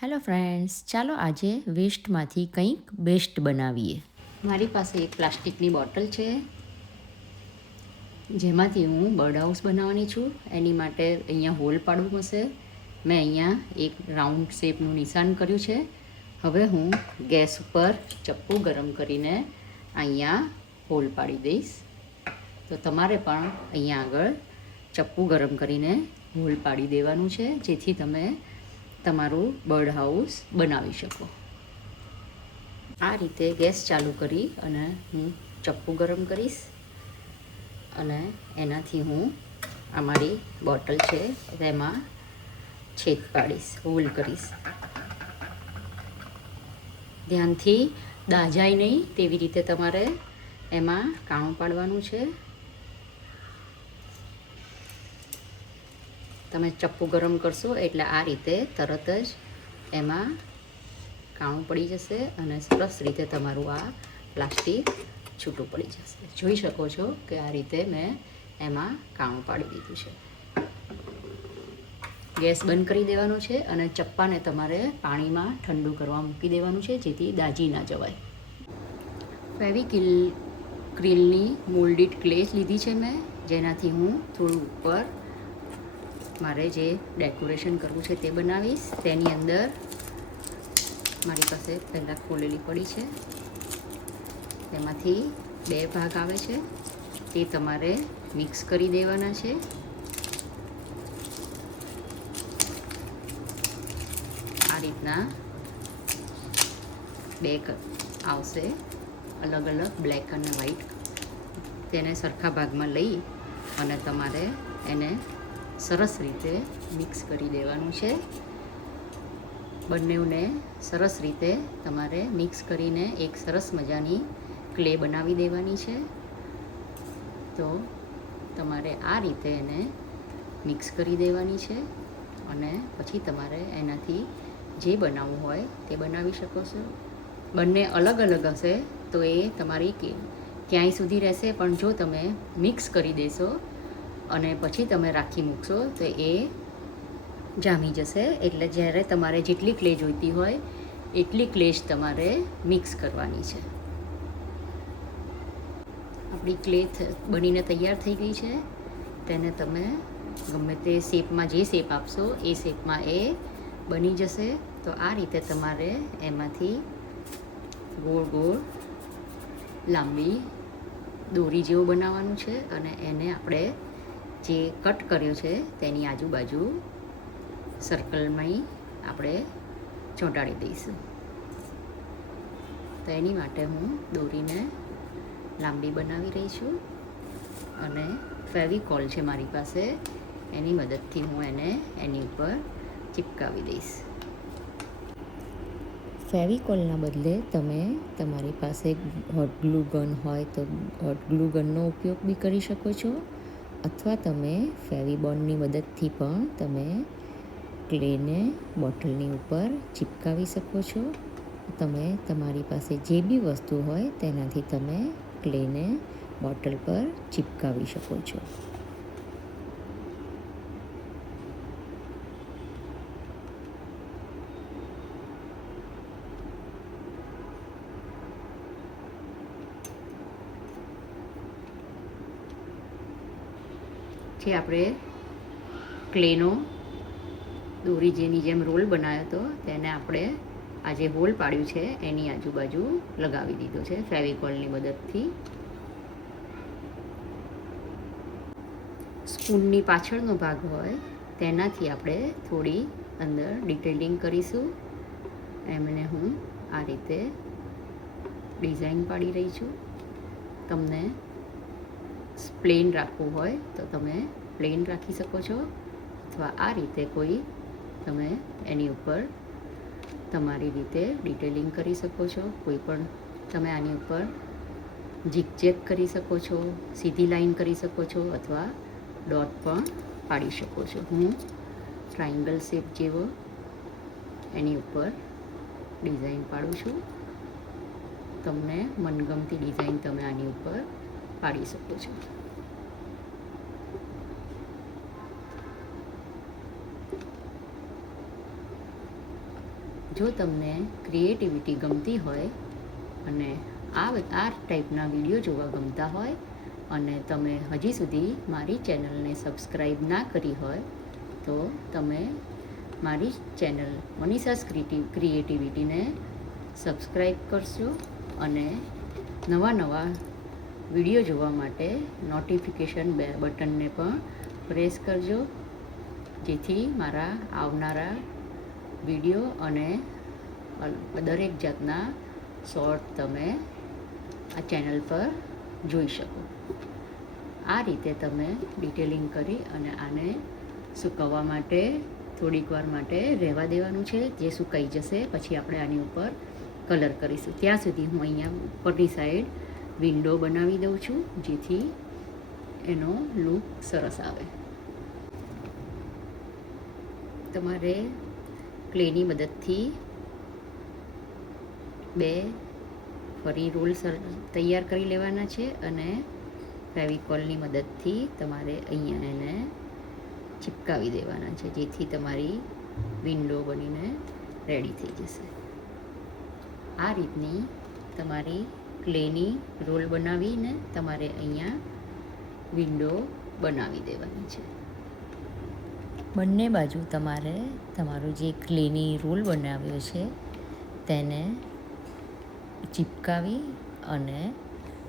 Hello friends, ચાલો આજે વેસ્ટમાંથી કંઈક બેસ્ટ બનાવીએ. મારી પાસે એક પ્લાસ્ટિકની બોટલ છે જેમાંથી હું બર્ડ હાઉસ બનાવવાની છું. એની માટે અહીંયા હોલ પાડવું પડશે. મેં અહીંયા એક રાઉન્ડ શેપનું નિશાન કર્યું છે. હવે હું ગેસ ઉપર ચપ્પુ ગરમ કરીને અહીંયા હોલ પાડી દઈશ. તો તમારે પણ અહીંયા આગળ ચપ્પુ ગરમ કરીને હોલ પાડી દેવાનું છે, જેથી તમે તમારું બર્ડ હાઉસ બનાવી શકો. આ રીતે ગેસ ચાલુ કરી અને હું ચપ્પુ ગરમ કરીશ અને એનાથી હું અમારી બોટલ છે તેમાં છેદ પાડીશ, હોલ કરીશ. ધ્યાનથી દાઝાય નહીં તેવી રીતે તમારે એમાં કાણું પાડવાનું છે. તમે ચપ્પુ ગરમ કરશો એટલે આ રીતે તરત જ એમાં કાણું પડી જશે અને સરસ રીતે તમારું આ પ્લાસ્ટિક છૂટું પડી જશે. જોઈ શકો છો કે આ રીતે મેં એમાં કાણું પાડી દીધું છે. ગેસ બંધ કરી દેવાનો છે અને ચપ્પાને તમારે પાણીમાં ઠંડુ કરવા મૂકી દેવાનું છે, જેથી દાજી ના જવાય. ફેવિક્રિલની મોલ્ડિડ ક્લે લીધી છે મેં, જેનાથી હું થોડું ઉપર મારે જે ડેકોરેશન કરવું છે તે બનાવીશ. તેની અંદર મારી પાસે પહેલાં ખોલેલી પડી છે, તેમાંથી 2 ભાગ આવે છે, તે તમારે મિક્સ કરી દેવાના છે. આ રીતના 2 આવશે, અલગ અલગ બ્લેક અને વ્હાઈટ. તેને સરખા ભાગમાં લઈ અને તમારે એને સરસ રીતે મિક્સ કરી દેવાનું છે. બંનેને સરસ રીતે તમારે મિક્સ કરીને એક સરસ મજાની ક્લે બનાવી દેવાની છે. તો તમારે આ રીતે એને મિક્સ કરી દેવાની છે અને પછી તમારે એનાથી જે બનાવવું હોય તે બનાવી શકો છો. બંને અલગ અલગ હશે તો એ તમારી ક્યાંય સુધી રહેશે, પણ જો તમે મિક્સ કરી દેશો અને પછી તમે રાખી મૂકશો તો એ જામી જશે. એટલે જ્યારે તમારે જેટલી ક્લે જોઈતી હોય એટલી ક્લે જ તમારે મિક્સ કરવાની છે. આપણી ક્લે બનીને તૈયાર થઈ ગઈ છે. તેને તમે ગમે તે શેપમાં જે શેપ આપશો એ શેપમાં એ બની જશે. તો આ રીતે તમારે એમાંથી ગોળ ગોળ લાંબી દોરી જેવું બનાવવાનું છે અને એને આપણે જે કટ કર્યો છે તેની આજુબાજુ સર્કલમાં આપણે ચોંટાડી દઈશું. તો એની માટે હું દોરીને લાંબી બનાવી રહી છું અને ફેવિકોલ છે મારી પાસે, એની મદદથી હું એને એની ઉપર ચિપકાવી દઈશ. ફેવિકોલના બદલે તમે તમારી પાસે હોટ ગ્લુ ગન હોય તો હોટ ગ્લુ ગનનો ઉપયોગ બી કરી શકો છો, અથવા તમે ફેવિબોન્ડની મદદથી પણ તમે ક્લેને બોટલની ઉપર ચિપકાવી શકો છો. તમે તમારી પાસે જે બી વસ્તુ હોય તેનાથી તમે ક્લેને બોટલ પર ચિપકાવી શકો છો. જે આપણે ક્લેનો દોરી જેની જેમ રોલ બનાવ્યો હતો તેને આપણે આ જે હોલ પાડ્યું છે એની આજુબાજુ લગાવી દીધો છે ફેવિકોલની મદદથી. સ્પૂનની પાછળનો ભાગ હોય તેનાથી આપણે થોડી અંદર ડિટેલિંગ કરીશું. એમને હું આ રીતે ડિઝાઇન પાડી રહી છું. તમને પ્લેન રાખવું હોય તો તમે પ્લેન રાખી શકો છો, અથવા આ રીતે કોઈ તમે એની ઉપર તમારી રીતે ડિટેલિંગ કરી શકો છો. કોઈ પણ તમે આની ઉપર ઝિગઝેગ કરી શકો છો, સીધી લાઈન કરી શકો છો, અથવા ડોટ પણ પાડી શકો છો. હું ટ્રાયંગલ શેપ જેવો એની ઉપર ડિઝાઇન પાડું છું. તમને મનગમતી ડિઝાઇન તમે આની ઉપર પાડી શકો છો. જો તમને ક્રિએટિવિટી ગમતી હોય અને આ ટાઈપના વિડીયો જોવા ગમતા હોય અને તમે હજી સુધી મારી ચેનલને સબસ્ક્રાઈબ ના કરી હોય તો તમે મારી ચેનલ મનીષાસ ક્રિએટિવિટીને સબસ્ક્રાઈબ કરશો અને નવા વિડીયો જોવા માટે નોટિફિકેશન બટનને પણ પ્રેસ કરજો, જેથી મારા આવનારા વિડીયો અને દરેક જાતના શોર્ટ તમે આ ચેનલ પર જોઈ શકો. આ રીતે તમે ડિટેલિંગ કરી અને આને સૂકવવા માટે થોડીક વાર માટે રહેવા દેવાનું છે. જે સુકાઈ જશે પછી આપણે આની ઉપર કલર કરીશું. ત્યાં સુધી હું અહીંયા ઉપરની સાઈડ વિન્ડો બનાવી દઉં છું, જેથી એનો લુક સરસ આવે. તમારે ક્લેની મદદથી 2 ફરી રોલ તૈયાર કરી લેવાના છે અને ફેવિકોલની મદદથી તમારે અહીંયા એને ચિપકાવી દેવાના છે, જેથી તમારી વિન્ડો બનીને રેડી થઈ જશે. આ રીતની તમારી ક્લેની રોલ બનાવીને તમારે અહીંયા વિન્ડો બનાવી દેવાની છે. બંને બાજુ તમારે તમારો જે ક્લેની રોલ બનાવ્યો છે તેને ચિપકાવી અને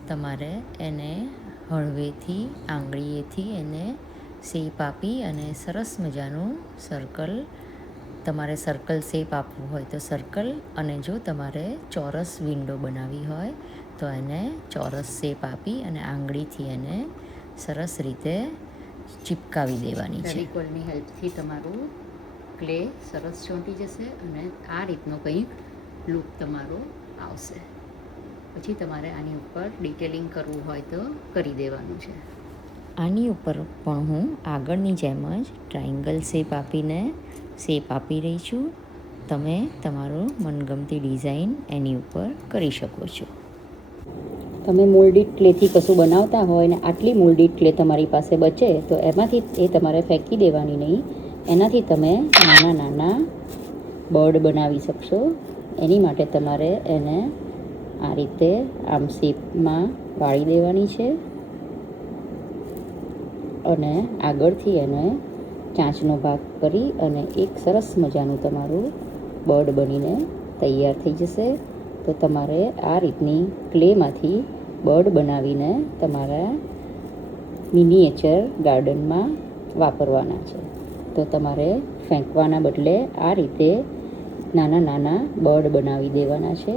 તમારે એને હળવેથી આંગળીએથી એને શેપ આપી અને સરસ મજાનું સર્કલ, તમારે સર્કલ શેપ આપવું હોય તો સર્કલ, અને જો તમારે ચોરસ વિન્ડો બનાવવી હોય તો એને ચોરસ શેપ આપી અને આંગળીથી એને સરસ રીતે ચિપકાવી દેવાની છે. ફેવિકોલની હેલ્પથી તમારું ક્લે સરસ ચોંટી જશે અને આ રીતનો કંઈક લુક તમારો આવશે. પછી તમારે આની ઉપર ડિટેલિંગ કરવું હોય તો કરી દેવાનું છે. આની ઉપર પણ હું આગળની જેમ જ ટ્રાયંગલ શેપ આપીને શેપ આપી રહી છું. તમે તમારું મનગમતી ડિઝાઇન એની ઉપર કરી શકો છો. તમે મોલ્ડિડ ક્લેથી કશું બનાવતા હોય ને આટલી મોલ્ડિડ ક્લે તમારી પાસે બચે તો એમાંથી એ તમારે ફેંકી દેવાની નહીં. એનાથી તમે નાના બર્ડ બનાવી શકશો. એની માટે તમારે એને આ રીતે આમ શેપમાં વાળી દેવાની છે અને આગળથી એને ચાંચનો ભાગ કરી અને એક સરસ મજાનું તમારું બર્ડ બનીને તૈયાર થઈ જશે. તો તમારે આ રીતની ક્લેમાંથી બર્ડ બનાવીને તમારા મિનિએચર ગાર્ડનમાં વાપરવાના છે. તો તમારે ફેંકવાના બદલે આ રીતે નાના બર્ડ બનાવી દેવાના છે.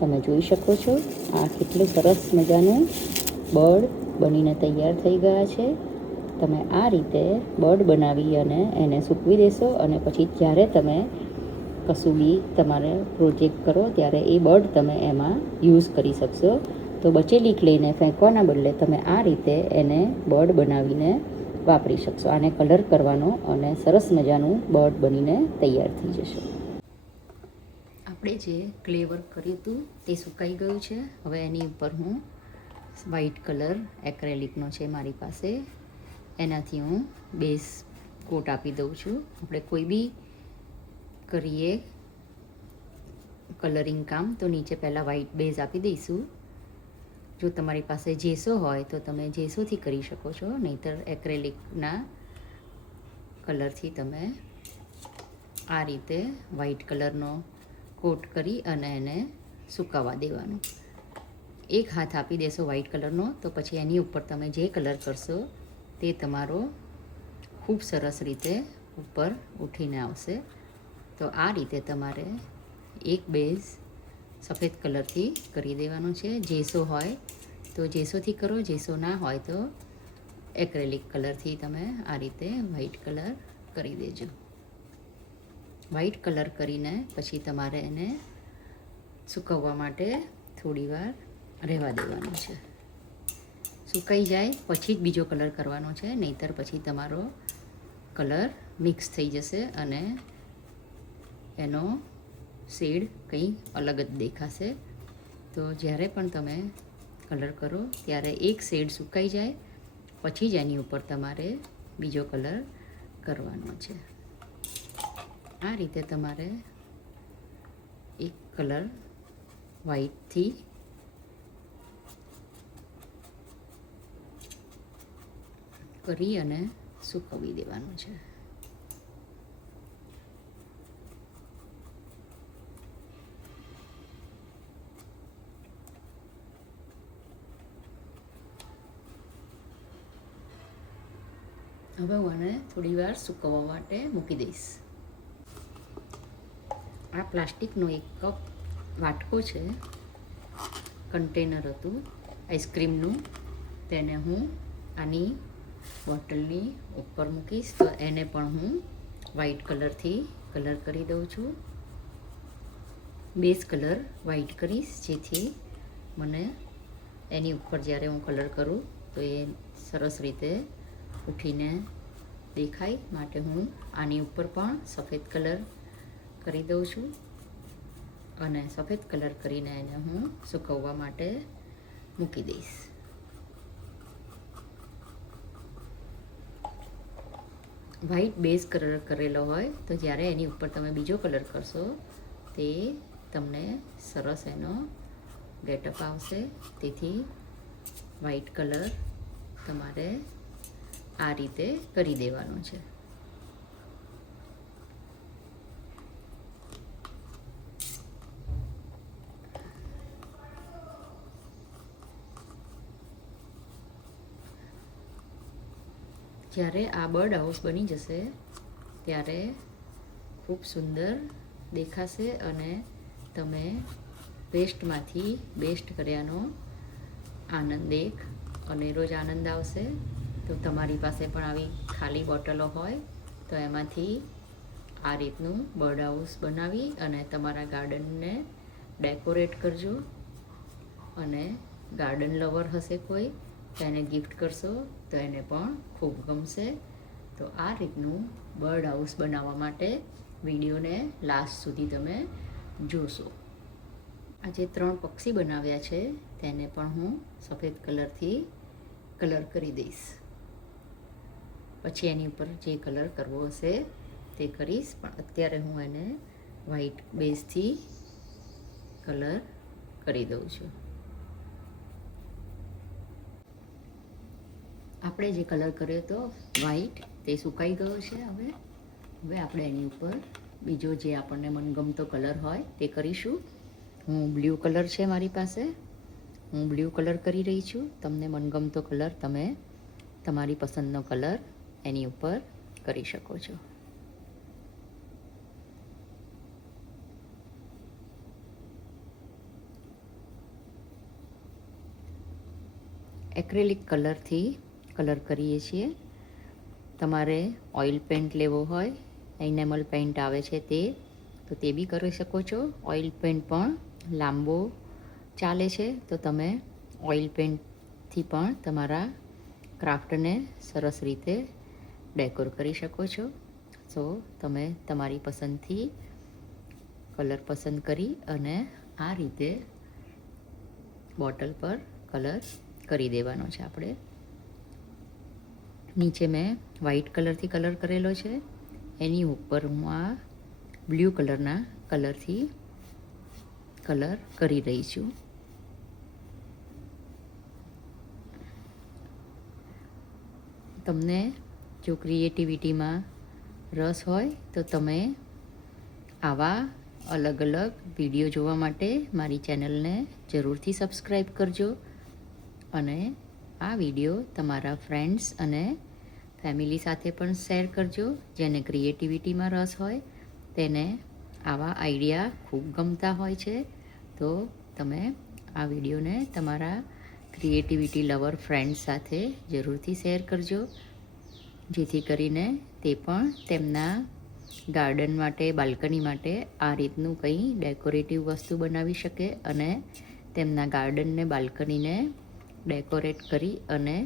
તમે જોઈ શકો છો આ કેટલું સરસ મજાનું બર્ડ બનીને તૈયાર થઈ ગયા છે. તમે આ રીતે બર્ડ બનાવી અને એને સૂકવી દેશો અને પછી જ્યારે તમે કશું બી તમારે પ્રોજેક્ટ કરો ત્યારે એ બર્ડ તમે એમાં યુઝ કરી શકશો. તો બચેલી ક્લેને ફેંકવાના બદલે તમે આ રીતે એને બર્ડ બનાવીને વાપરી શકશો. આને કલર કરવાનો અને સરસ મજાનું બર્ડ બનીને તૈયાર થઈ જશે. આપણે જે ક્લે વર્ક કર્યું હતું તે સુકાઈ ગયું છે. હવે એની ઉપર હું વ્હાઈટ કલર એક્રેલિકનો છે મારી પાસે, એનાથી હું બેઝ કોટ આપી દઉં છું. આપણે કોઈ બી કરીએ કલરિંગ કામ તો નીચે પહેલાં વ્હાઈટ બેઝ આપી દઈશું. જો તમારી પાસે જેસો હોય તો તમે જેસોથી કરી શકો છો, નહીંતર એક્રેલિકના કલરથી તમે આ રીતે વ્હાઈટ કલરનો કોટ કરી અને એને સુકાવા દેવાનું. એક હાથ આપી દેશો વ્હાઈટ કલરનો તો પછી એની ઉપર તમે જે કલર કરશો તે તમારો ખૂબ સરસ રીતે ઉપર ઉઠીને આવશે. તો આ રીતે તમારે એક બેઝ સફેદ કલરથી કરી દેવાનું છે. જેસો હોય તો જેસોથી કરો, જેસો ના હોય તો એક્રેલિક કલરથી તમે આ રીતે વ્હાઈટ કલર કરી દેજો. વ્હાઈટ કલર કરીને પછી તમારે એને સૂકવવા માટે થોડીવાર રહેવા દેવાનું છે. સુકાઈ જાય પછી જ બીજો કલર કરવાનો છે, નહીંતર પછી તમારો કલર મિક્સ થઈ જશે અને એનો શેડ કંઈ અલગ જ દેખાશે. તો જ્યારે પણ તમે કલર કરો ત્યારે એક શેડ સુકાઈ જાય પછી જ એની ઉપર તમારે બીજો કલર કરવાનો છે. આ રીતે તમારે એક કલર વ્હાઈટથી કરી અને સૂકવી દેવાનું છે. હવે હું આને થોડી વાર સૂકવવા માટે મૂકી દઈશ. આ પ્લાસ્ટિકનો એક કપ વાટકો છે, કન્ટેનર હતું આઈસ્ક્રીમનું, તેને હું આની બોટલની ઉપર મૂકીશ. તો એને પણ હું વ્હાઈટ કલરથી કલર કરી દઉં છું. બેઝ કલર વ્હાઈટ કરીશ, જેથી મને એની ઉપર જ્યારે હું કલર કરું તો એ સરસ રીતે ઉઠીને દેખાય માટે હું આની ઉપર પણ સફેદ કલર કરી દઉં છું અને સફેદ કલર કરીને એને હું સૂકવવા માટે મૂકી દઈશ. વ્હાઈટ બેઝ કલર કરેલો હોય તો જ્યારે એની ઉપર તમે બીજો કલર કરશો તે તમને સરસ એનો ગેટઅપ આવશે. તેથી વ્હાઈટ કલર તમારે આ રીતે કરી દેવાનો છે. જ્યારે આ બર્ડ હાઉસ બની જશે ત્યારે ખૂબ સુંદર દેખાશે અને તમે વેસ્ટમાંથી બેસ્ટ કર્યાનો આનંદ અનેરો જ આનંદ આવશે. તો તમારી પાસે પણ આવી ખાલી બોટલો હોય તો એમાંથી આ રીતનું બર્ડ હાઉસ બનાવી અને તમારા ગાર્ડનને ડેકોરેટ કરજો. અને ગાર્ડન લવર હશે કોઈ તો એને ગિફ્ટ કરશો તો એને પણ ખૂબ ગમશે. તો આ રીતનું બર્ડ હાઉસ બનાવવા માટે વિડીયોને લાસ્ટ સુધી તમે જોશો. આ જે 3 પક્ષી બનાવ્યા છે તેને પણ હું સફેદ કલરથી કલર કરી દઈશ. પછી એની ઉપર જે કલર કરવો હશે તે કરીશ, પણ અત્યારે હું એને વ્હાઈટ બેઝથી કલર કરી દઉં છું. આપણે જે કલર કર્યો હતો વ્હાઈટ તે સુકાઈ ગયો છે. હવે આપણે એની ઉપર બીજો જે આપણને મનગમતો કલર હોય તે કરીશું. હું બ્લુ કલર છે મારી પાસે, હું બ્લુ કલર કરી રહી છું. તમને મનગમતો કલર તમે તમારી પસંદનો કલર એની ઉપર કરી શકો છો. એક્રેલિક કલરથી કલર કરીએ છીએ. તમારે ઓઇલ પેન્ટ લેવો હોય, એનેમલ પેન્ટ આવે છે તે બી કરી શકો છો. ઓઇલ પેન્ટ પણ લાંબો ચાલે છે તો તમે ઓઇલ પેન્ટથી પણ તમારા ક્રાફ્ટને સરસ રીતે ડેકોર કરી શકો છો. સો તમે તમારી પસંદથી કલર પસંદ કરી અને આ રીતે બોટલ પર કલર કરી દેવાનો છે. આપણે નીચે મેં વ્હાઈટ કલરથી કલર કરેલો છે, એની ઉપર હું આ બ્લુ કલરના કલરથી કલર કરી રહી છું. તમને જો ક્રિએટિવિટીમાં રસ હોય તો તમે આવા અલગ અલગ વિડીયો જોવા માટે મારી ચેનલને જરૂરથી સબસ્ક્રાઈબ કરજો અને આ વિડીયો તમારા ફ્રેન્ડ્સ અને ફેમિલી સાથે પણ શેર કરજો. જેને ક્રિએટિવિટીમાં રસ હોય તેને આવા આઈડિયા ખૂબ ગમતા હોય છે તો તમે આ વિડીયોને તમારા ક્રિએટિવિટી લવર ફ્રેન્ડ્સ સાથે જરૂરથી શેર કરજો, જેથી કરીને તે પણ તેમના ગાર્ડન માટે, બાલ્કની માટે આ રીતનું કંઈ ડેકોરેટિવ વસ્તુ બનાવી શકે અને તેમના ગાર્ડનને, બાલ્કનીને ડેકોરેટ કરી અને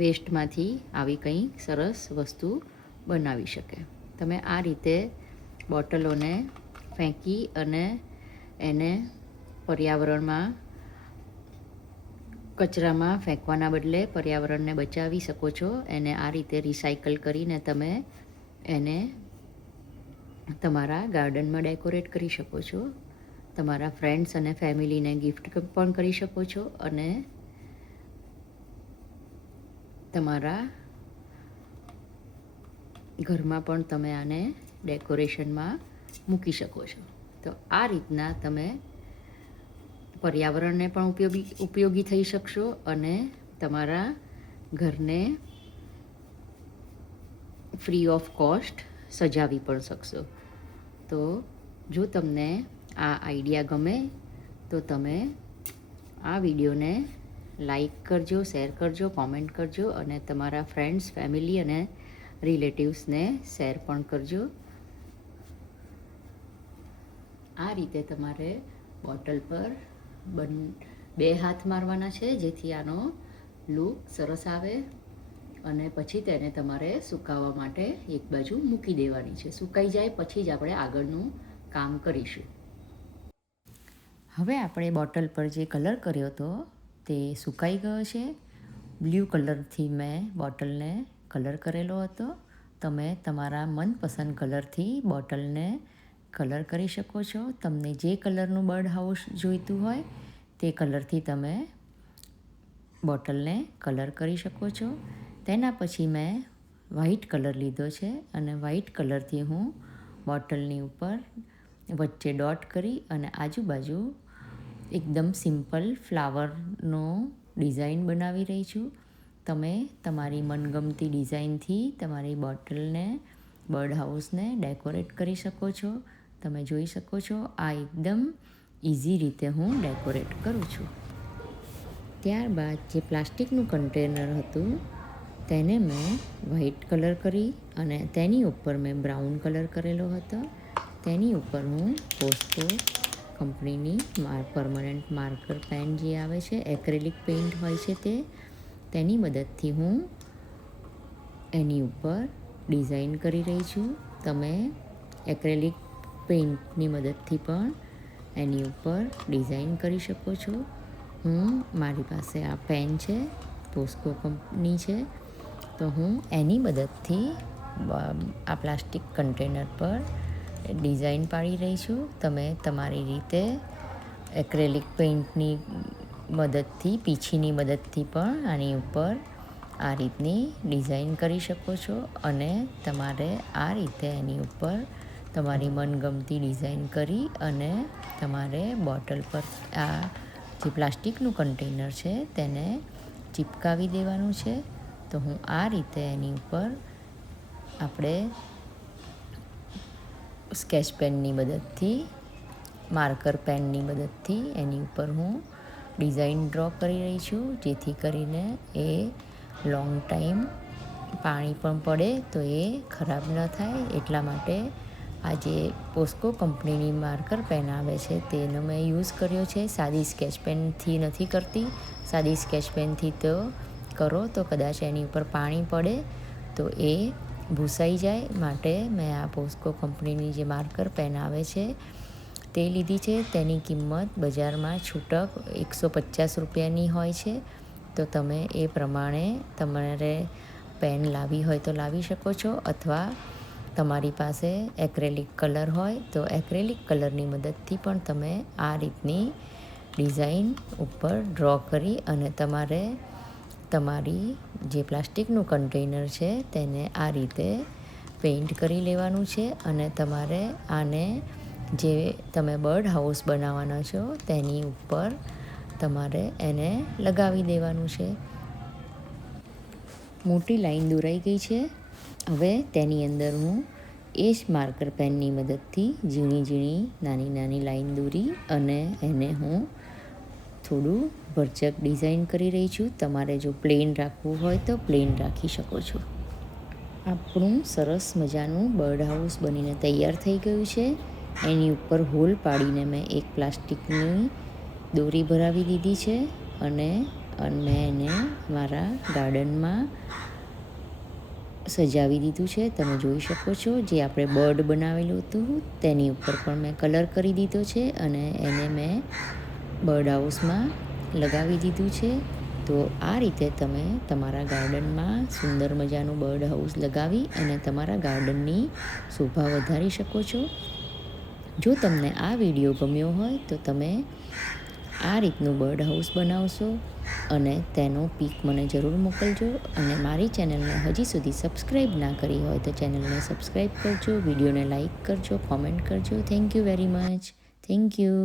વેસ્ટમાંથી આવી કંઈ સરસ વસ્તુ બનાવી શકે. તમે આ રીતે બોટલોને ફેંકી અને એને પર્યાવરણમાં કચરામાં ફેંકવાના બદલે પર્યાવરણને બચાવી શકો છો. એને આ રીતે રિસાયકલ કરીને તમે એને તમારા ગાર્ડનમાં ડેકોરેટ કરી શકો છો. તમારા ફ્રેન્ડ્સ અને ફેમિલીને ગિફ્ટ પણ કરી શકો છો અને તમારા ઘરમાં પણ તમે આને ડેકોરેશનમાં મૂકી શકો છો. તો આ રીતના તમે પર્યાવરણને પણ ઉપયોગી થઈ શકશો અને તમારા ઘરને ફ્રી ઓફ કોસ્ટ સજાવી પણ શકશો. તો જો તમને આ આઈડિયા ગમે તો તમે આ વિડીયોને લાઈક કરજો, શેર કરજો, કોમેન્ટ કરજો અને તમારા ફ્રેન્ડ્સ, ફેમિલી અને રિલેટિવ્સને શેર પણ કરજો. આ રીતે તમારે બોટલ પર 2 હાથ મારવાના છે જેથી આનો લુક સરસ આવે અને પછી તેને તમારે સુકાવવા માટે એક બાજુ મૂકી દેવાની છે. સુકાઈ જાય પછી જ આપણે આગળનું કામ કરીશું. હવે આપણે બોટલ પર જે કલર કર્યો હતો તે સુકાઈ ગયો છે. બ્લુ કલરથી મેં બોટલને કલર કરેલો હતો. તમે તમારા મનપસંદ કલરથી બોટલને કલર કરી શકો છો. તમને જે કલરનું બર્ડ હાઉસ જોઈતું હોય તે કલરથી તમે બોટલને કલર કરી શકો છો. તેના પછી મેં વ્હાઈટ કલર લીધો છે અને વ્હાઈટ કલરથી હું બોટલની ઉપર વચ્ચે ડોટ કરી અને આજુબાજુ એકદમ સિમ્પલ ફ્લાવરનો ડિઝાઇન બનાવી રહી છું. તમે તમારી મનગમતી ડિઝાઇનથી તમારી બોટલને, બર્ડ હાઉસને ડેકોરેટ કરી શકો છો. તમે જોઈ શકો છો આ એકદમ ઇઝી રીતે હું ડેકોરેટ કરું છું. ત્યારબાદ જે પ્લાસ્ટિકનું કન્ટેનર હતું તેને મેં વ્હાઈટ કલર કરી અને તેની ઉપર મેં બ્રાઉન કલર કરેલો હતો. તેની ઉપર હું પોસ્કો કંપનીની પરમનન્ટ માર્કર પેન જે આવે છે, એક્રેલિક પેઇન્ટ હોય છે તેની મદદથી હું એની ઉપર ડિઝાઇન કરી રહી છું. તમે એક્રેલિક પેઇન્ટની મદદથી પણ એની ઉપર ડિઝાઇન કરી શકો છો. મારી પાસે આ પેન છે, પોસ્કો કંપની છે, તો હું એની મદદથી આ પ્લાસ્ટિક કન્ટેનર પર ડિઝાઇન પાડી રહી છું. તમે તમારી રીતે એક્રેલિક પેઇન્ટની મદદથી, પીંછીની મદદથી પણ આની ઉપર આ રીતની ડિઝાઇન કરી શકો છો અને તમારે આ રીતે એની ઉપર તમારી મનગમતી ડિઝાઇન કરી અને તમારે બોટલ પર આ જે પ્લાસ્ટિકનું કન્ટેનર છે તેને ચિપકાવી દેવાનું છે. તો હું આ રીતે એની ઉપર આપણે સ્કેચ પેનની મદદથી, માર્કર પેનની મદદથી એની ઉપર હું ડિઝાઇન ડ્રો કરી રહી છું જેથી કરીને એ લોંગ ટાઈમ પાણી પણ પડે તો એ ખરાબ ન થાય. એટલા માટે આ જે પોસ્કો કંપનીની માર્કર પેન આવે છે તેનો મેં યુઝ કર્યો છે. સાદી સ્કેચ પેનથી નથી કરતી. સાદી સ્કેચ પેનથી તો કરો તો કદાચ એની ઉપર પાણી પડે તો એ ભૂસાઈ જાય. માટે મેં આ પોસ્કો કંપનીની જે માર્કર પેન આવે છે તે લીધી છે. તેની કિંમત બજારમાં છૂટક 150 રૂપિયાની હોય છે. તો તમે એ પ્રમાણે તમારે પેન લાવી હોય તો લાવી શકો છો અથવા તમારી પાસે એક્રેલિક કલર હોય તો એક્રેલિક કલરની મદદથી પણ તમે આ રીતની ડિઝાઇન ઉપર ડ્રો કરી અને તમારે તમારી જે પ્લાસ્ટિકનું કન્ટેનર છે તેને આ રીતે પેઇન્ટ કરી લેવાનું છે અને તમારે આને જે તમે બર્ડ હાઉસ બનાવવાના છો તેની ઉપર તમારે એને લગાવી દેવાનું છે. મોટી લાઈન દોરાઈ ગઈ છે. હવે તેની અંદર હું એ જ માર્કર પેનની મદદથી ઝીણી ઝીણી નાની નાની લાઈન દોરી અને એને હું થોડું ભરચક ડિઝાઇન કરી રહી છું. તમારે જો પ્લેન રાખવું હોય તો પ્લેન રાખી શકો છો. આપણું સરસ મજાનું બર્ડ હાઉસ બનીને તૈયાર થઈ ગયું છે. એની ઉપર હોલ પાડીને મેં એક પ્લાસ્ટિકની દોરી ભરાવી દીધી છે અને મેં એને મારા ગાર્ડનમાં સજાવી દીધું છે. તમે જોઈ શકો છો જે આપણે બર્ડ બનાવેલું હતું તેની ઉપર પણ મેં કલર કરી દીધો છે અને એને મેં બર્ડ હાઉસમાં લગાવી દીધું છે. તો તો આ રીતે તમે તમારા ગાર્ડનમાં સુંદર મજાનું બર્ડ હાઉસ લગાવી અને તમારા ગાર્ડનની શોભા વધારી શકો છો. જો તમને આ વિડીયો ગમ્યો હોય તો તમે આ રીતનું બર્ડ હાઉસ બનાવશો અને તેનો પિક મને જરૂર મોકલજો. અને મારી ચેનલને હજી સુધી સબસ્ક્રાઈબ ના કરી હોય તો ચેનલને સબસ્ક્રાઈબ કરજો, વિડીયોને લાઈક કરજો, કોમેન્ટ કરજો. Thank you very much. Thank you.